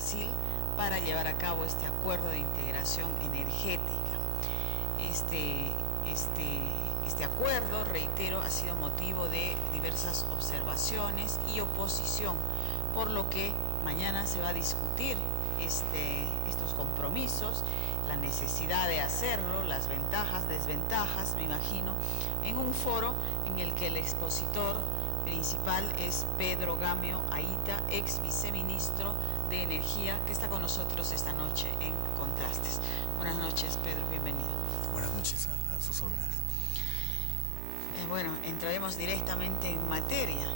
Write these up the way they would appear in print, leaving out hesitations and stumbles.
Brasil para llevar a cabo este acuerdo de integración energética. Este acuerdo, reitero, ha sido motivo de diversas observaciones y oposición, por lo que mañana se va a discutir estos compromisos, la necesidad de hacerlo, las ventajas, desventajas, me imagino, en un foro en el que el expositor principal es Pedro Gamio Aita, ex viceministro de Energía, que está con nosotros esta noche en Contrastes. Buenas noches, Pedro, bienvenido. Buenas noches, a sus órdenes. Bueno, entraremos directamente en materia.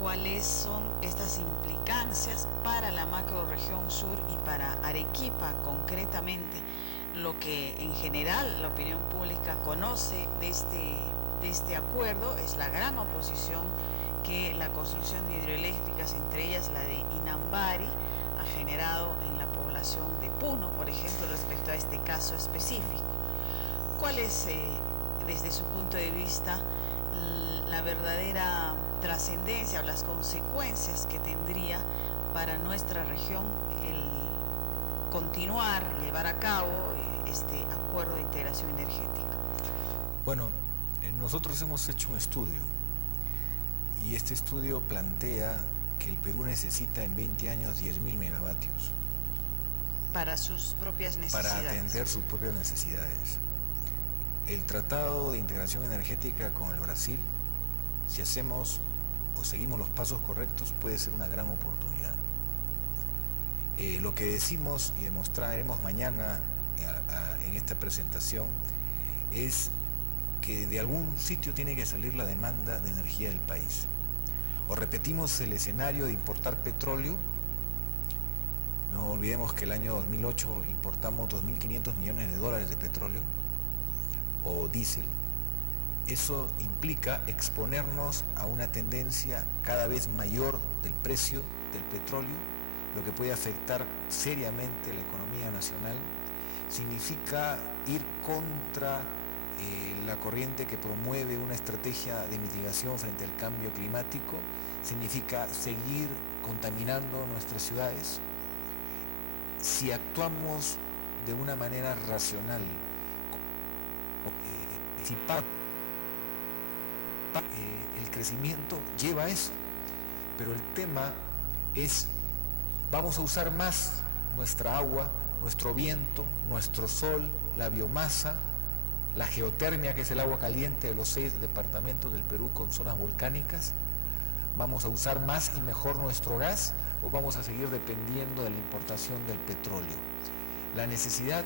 ¿Cuáles son estas implicancias para la macrorregión sur y para Arequipa concretamente? Lo que en general la opinión pública conoce de este acuerdo es la gran oposición que la construcción de hidroeléctricas, entre ellas la de Inambari, ha generado en la población de Puno, por ejemplo, respecto a este caso específico. ¿Cuál es, desde su punto de vista, la verdadera trascendencia o las consecuencias que tendría para nuestra región el continuar, llevar a cabo este acuerdo de integración energética? Bueno, nosotros hemos hecho un estudio y este estudio plantea que el Perú necesita en 20 años 10.000 megavatios. Para sus propias necesidades. Para atender sus propias necesidades. El Tratado de Integración Energética con el Brasil, si hacemos o seguimos los pasos correctos, puede ser una gran oportunidad. Lo que decimos y demostraremos mañana en esta presentación es que de algún sitio tiene que salir la demanda de energía del país. O repetimos el escenario de importar petróleo. No olvidemos que el año 2008 importamos 2.500 millones de dólares de petróleo o diésel. Eso implica exponernos a una tendencia cada vez mayor del precio del petróleo, lo que puede afectar seriamente la economía nacional. Significa ir contra la corriente que promueve una estrategia de mitigación frente al cambio climático, significa seguir contaminando nuestras ciudades. Si actuamos de una manera racional, el crecimiento lleva a eso, pero el tema es, vamos a usar más nuestra agua, nuestro viento, nuestro sol, la biomasa, la geotermia, que es el agua caliente de los 6 departamentos del Perú con zonas volcánicas. ¿Vamos a usar más y mejor nuestro gas o vamos a seguir dependiendo de la importación del petróleo? La necesidad,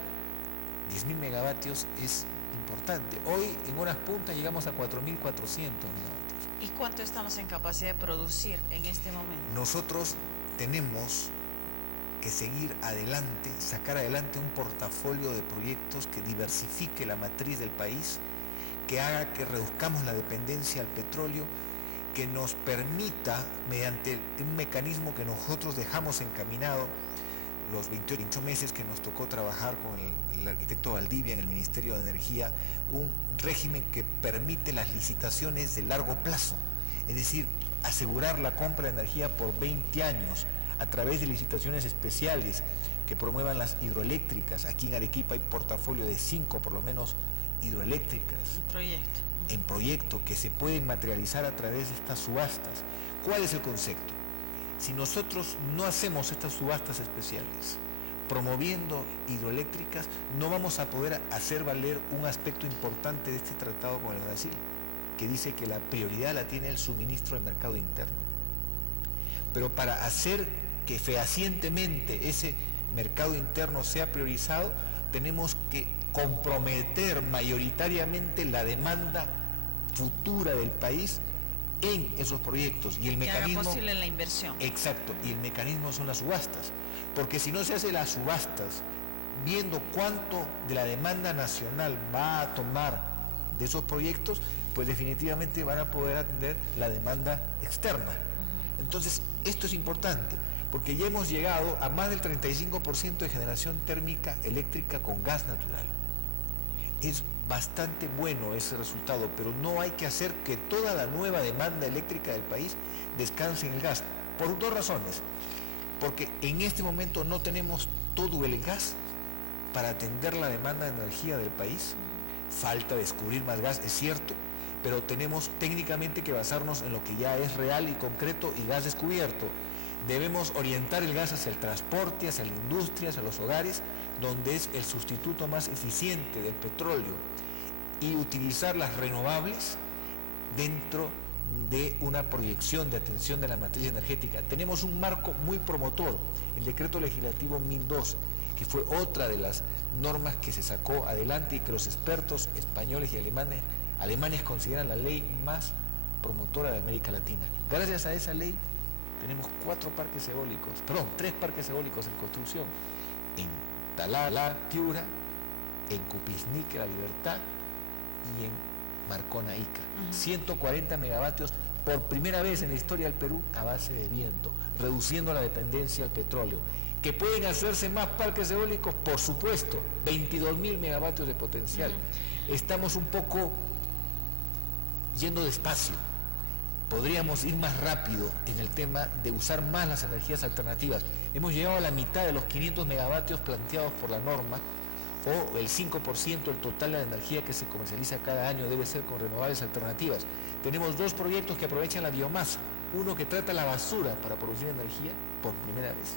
10.000 megavatios, es importante. Hoy en horas puntas llegamos a 4.400 megavatios. ¿Y cuánto estamos en capacidad de producir en este momento? Nosotros tenemos que seguir adelante, sacar adelante un portafolio de proyectos que diversifique la matriz del país, que haga que reduzcamos la dependencia al petróleo, que nos permita, mediante un mecanismo que nosotros dejamos encaminado, los 28 meses que nos tocó trabajar con el arquitecto Valdivia en el Ministerio de Energía, un régimen que permite las licitaciones de largo plazo, es decir, asegurar la compra de energía por 20 años, a través de licitaciones especiales que promuevan las hidroeléctricas. Aquí en Arequipa hay un portafolio de 5 por lo menos hidroeléctricas en proyecto que se pueden materializar a través de estas subastas. ¿Cuál es el concepto? Si nosotros no hacemos estas subastas especiales promoviendo hidroeléctricas, no vamos a poder hacer valer un aspecto importante de este tratado con el Brasil, que dice que la prioridad la tiene el suministro del mercado interno. Pero para hacer que fehacientemente ese mercado interno sea priorizado, tenemos que comprometer mayoritariamente la demanda futura del país en esos proyectos, y el mecanismo haga posible la inversión. Exacto, y el mecanismo son las subastas, porque si no se hace las subastas viendo cuánto de la demanda nacional va a tomar de esos proyectos, pues definitivamente van a poder atender la demanda externa. Entonces, esto es importante, porque ya hemos llegado a más del 35% de generación térmica eléctrica con gas natural. Es bastante bueno ese resultado, pero no hay que hacer que toda la nueva demanda eléctrica del país descanse en el gas, por dos razones. porque en este momento no tenemos todo el gas para atender la demanda de energía del país. Falta descubrir más gas, es cierto, pero tenemos técnicamente que basarnos en lo que ya es real y concreto y gas descubierto. Debemos orientar el gas hacia el transporte, hacia la industria, hacia los hogares, donde es el sustituto más eficiente del petróleo, y utilizar las renovables dentro de una proyección de atención de la matriz energética. Tenemos un marco muy promotor, el decreto legislativo 1002, que fue otra de las normas que se sacó adelante y que los expertos españoles y alemanes consideran la ley más promotora de América Latina. Gracias a esa ley tenemos 3 parques eólicos en construcción, en Talala, Piura, en Cupiznique, La Libertad, y en Marcona Ica. 140 megavatios por primera vez en la historia del Perú a base de viento, reduciendo la dependencia al petróleo. ¿Que pueden hacerse más parques eólicos? Por supuesto, 22.000 megavatios de potencial. Estamos un poco yendo despacio. Podríamos ir más rápido en el tema de usar más las energías alternativas. Hemos llegado a la mitad de los 500 megavatios planteados por la norma, o el 5% del total de energía que se comercializa cada año debe ser con renovables alternativas. Tenemos 2 proyectos que aprovechan la biomasa, uno que trata la basura para producir energía por primera vez,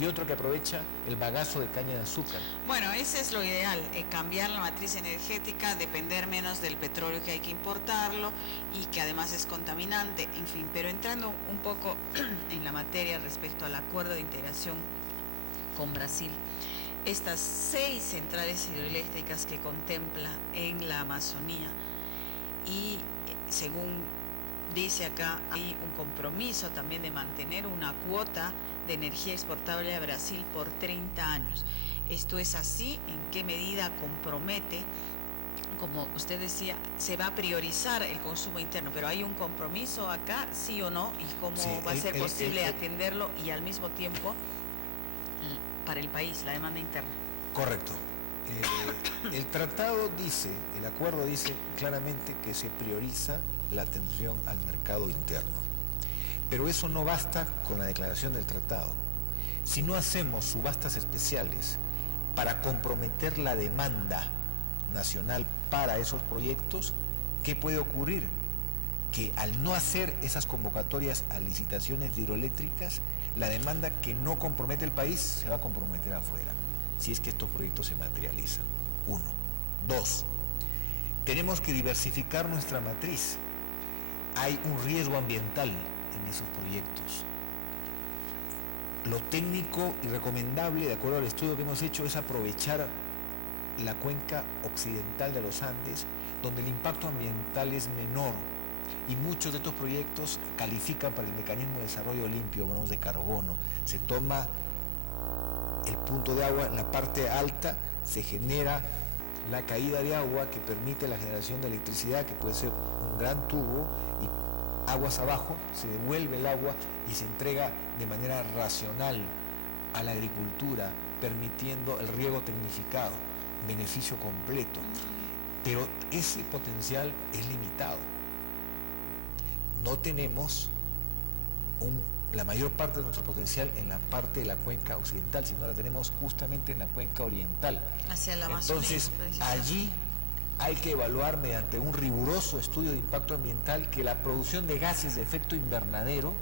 y otro que aprovecha el bagazo de caña de azúcar. Bueno, ese es lo ideal, cambiar la matriz energética, depender menos del petróleo que hay que importarlo y que además es contaminante, en fin. Pero entrando un poco en la materia respecto al acuerdo de integración con Brasil, estas 6 centrales hidroeléctricas que contempla en la Amazonía, y según dice acá, hay un compromiso también de mantener una cuota de energía exportable a Brasil por 30 años. ¿Esto es así? ¿En qué medida compromete? Como usted decía, se va a priorizar el consumo interno, pero ¿hay un compromiso acá, sí o no? ¿Y cómo va a ser posible atenderlo y al mismo tiempo para el país, la demanda interna? Correcto. El tratado dice, el acuerdo dice claramente que se prioriza la atención al mercado interno. Pero eso no basta con la declaración del tratado. Si no hacemos subastas especiales para comprometer la demanda nacional para esos proyectos, ¿qué puede ocurrir? Que al no hacer esas convocatorias a licitaciones hidroeléctricas, la demanda que no compromete el país se va a comprometer afuera, si es que estos proyectos se materializan. 1. 2. Tenemos que diversificar nuestra matriz. Hay un riesgo ambiental en esos proyectos. Lo técnico y recomendable, de acuerdo al estudio que hemos hecho, es aprovechar la cuenca occidental de los Andes, donde el impacto ambiental es menor, y muchos de estos proyectos califican para el mecanismo de desarrollo limpio, bonos de carbono. Se toma el punto de agua en la parte alta, se genera la caída de agua que permite la generación de electricidad, que puede ser un gran tubo, y aguas abajo se devuelve el agua y se entrega de manera racional a la agricultura, permitiendo el riego tecnificado, beneficio completo. Pero ese potencial es limitado. No tenemos la mayor parte de nuestro potencial en la parte de la cuenca occidental, sino la tenemos justamente en la cuenca oriental. Hacia la Amazonía. Entonces, allí hay que evaluar mediante un riguroso estudio de impacto ambiental que la producción de gases de efecto invernadero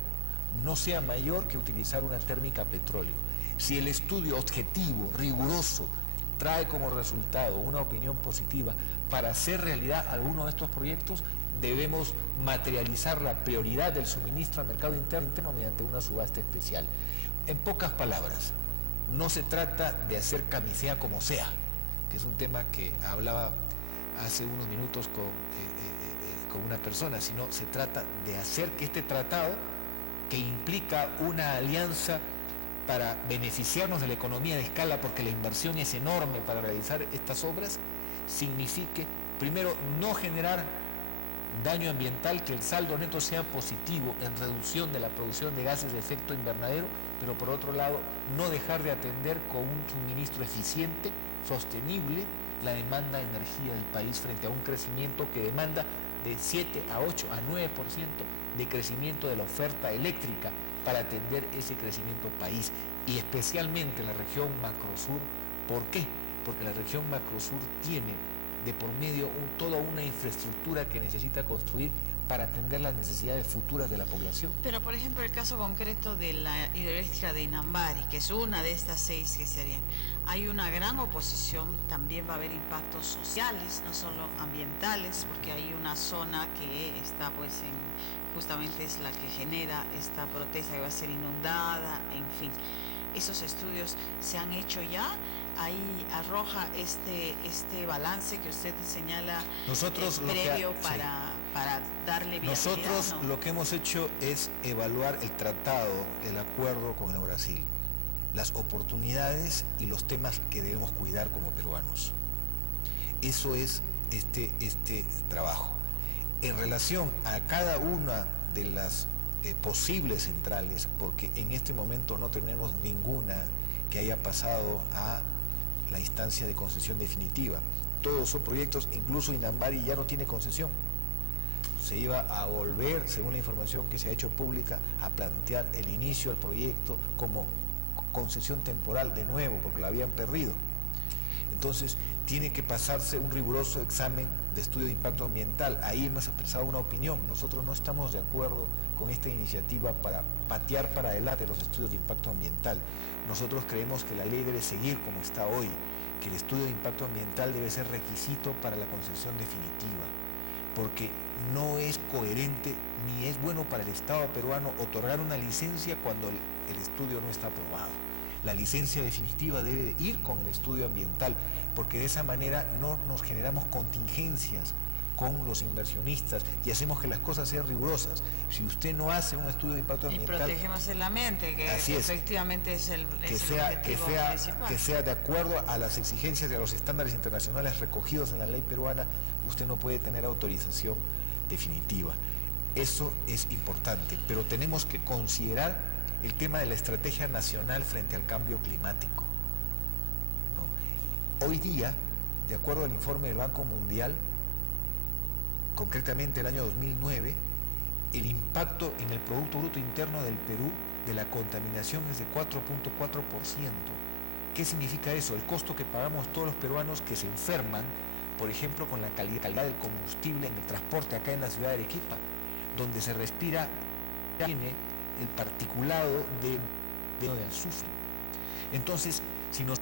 no sea mayor que utilizar una térmica a petróleo. Si el estudio objetivo, riguroso, trae como resultado una opinión positiva para hacer realidad alguno de estos proyectos, debemos materializar la prioridad del suministro al mercado interno mediante una subasta especial. En pocas palabras, no se trata de hacer camisea como sea, que es un tema que hablaba hace unos minutos con una persona, sino se trata de hacer que este tratado, que implica una alianza para beneficiarnos de la economía de escala, porque la inversión es enorme para realizar estas obras, signifique, primero, no generar daño ambiental, que el saldo neto sea positivo en reducción de la producción de gases de efecto invernadero, pero por otro lado no dejar de atender con un suministro eficiente, sostenible, la demanda de energía del país frente a un crecimiento que demanda de 7 a 8 a 9% de crecimiento de la oferta eléctrica, para atender ese crecimiento país, y especialmente la región macrosur. ¿Por qué? Porque la región macrosur tiene de por medio toda una infraestructura que necesita construir para atender las necesidades futuras de la población. Pero, por ejemplo, el caso concreto de la hidroeléctrica de Inambari, que es una de estas 6 que serían, hay una gran oposición, también va a haber impactos sociales, no solo ambientales, porque hay una zona que está, pues, justamente es la que genera esta protesta, que va a ser inundada, en fin. Esos estudios se han hecho ya. Ahí arroja este balance que usted señala, nosotros previo para darle viabilidad. Nosotros lo que hemos hecho es evaluar el tratado, el acuerdo con el Brasil, las oportunidades y los temas que debemos cuidar como peruanos. Eso es este trabajo. En relación a cada una de las posibles centrales, porque en este momento no tenemos ninguna que haya pasado a la instancia de concesión definitiva. Todos son proyectos, incluso Inambari ya no tiene concesión. Se iba a volver, según la información que se ha hecho pública, a plantear el inicio del proyecto como concesión temporal de nuevo, porque lo habían perdido. Entonces, tiene que pasarse un riguroso examen de estudio de impacto ambiental. Ahí hemos expresado una opinión. Nosotros no estamos de acuerdo con esta iniciativa para patear para adelante los estudios de impacto ambiental. Nosotros creemos que la ley debe seguir como está hoy, que el estudio de impacto ambiental debe ser requisito para la concesión definitiva, porque no es coherente ni es bueno para el Estado peruano otorgar una licencia cuando el estudio no está aprobado. La licencia definitiva debe ir con el estudio ambiental, porque de esa manera no nos generamos contingencias con los inversionistas y hacemos que las cosas sean rigurosas. Si usted no hace un estudio de impacto ambiental... Y protegemos el ambiente, que efectivamente es el objetivo principal. Que sea de acuerdo a las exigencias y a los estándares internacionales recogidos en la ley peruana, usted no puede tener autorización definitiva. Eso es importante, pero tenemos que considerar el tema de la estrategia nacional frente al cambio climático, ¿no? Hoy día, de acuerdo al informe del Banco Mundial, concretamente el año 2009, el impacto en el Producto Bruto Interno del Perú de la contaminación es de 4.4%. ¿Qué significa eso? El costo que pagamos todos los peruanos que se enferman, por ejemplo, con la calidad del combustible en el transporte acá en la ciudad de Arequipa, donde se respira, tiene el particulado de azufre. Entonces, si las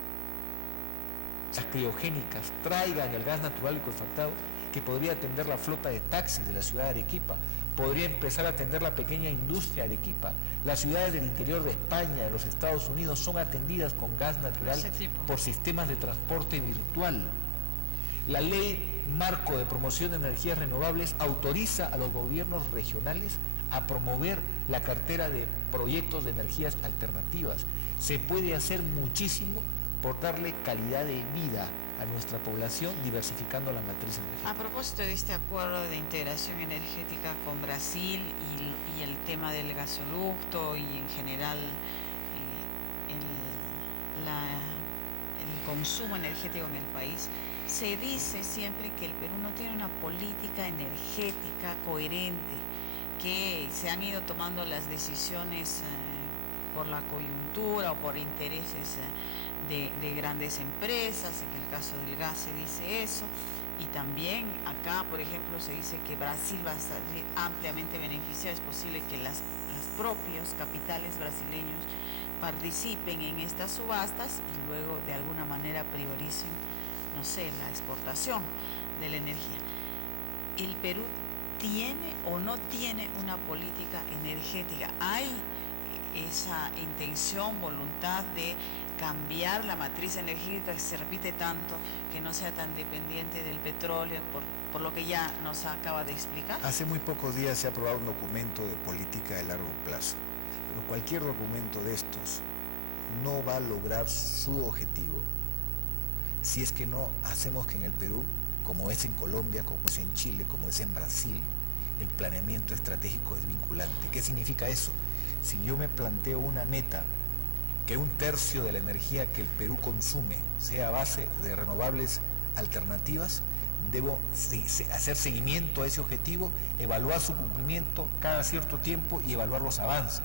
criogénicas traigan el gas natural licuefactado, que podría atender la flota de taxis de la ciudad de Arequipa, podría empezar a atender la pequeña industria de Arequipa. Las ciudades del interior de España, de los Estados Unidos, son atendidas con gas natural por sistemas de transporte virtual. La ley marco de promoción de energías renovables autoriza a los gobiernos regionales a promover la cartera de proyectos de energías alternativas. Se puede hacer muchísimo por darle calidad de vida a nuestra población diversificando la matriz energética. A propósito de este acuerdo de integración energética con Brasil y el tema del gasoducto y en general el consumo energético en el país, se dice siempre que el Perú no tiene una política energética coherente, que se han ido tomando las decisiones por la coyuntura o por intereses de grandes empresas. En el caso del gas se dice eso, y también acá, por ejemplo, se dice que Brasil va a salir ampliamente beneficiado. Es posible que los propios capitales brasileños participen en estas subastas y luego de alguna manera prioricen, no sé, la exportación de la energía. ¿El Perú tiene o no tiene una política energética? ¿Hay esa intención, voluntad de cambiar la matriz energética que se repite tanto, que no sea tan dependiente del petróleo, por lo que ya nos acaba de explicar? Hace muy pocos días se ha aprobado un documento de política de largo plazo, pero cualquier documento de estos no va a lograr su objetivo si es que no hacemos que en el Perú, como es en Colombia, como es en Chile, como es en Brasil, el planeamiento estratégico es vinculante. ¿Qué significa eso? Si yo me planteo una meta, que 1/3 de la energía que el Perú consume sea a base de renovables alternativas, debo hacer seguimiento a ese objetivo, evaluar su cumplimiento cada cierto tiempo y evaluar los avances.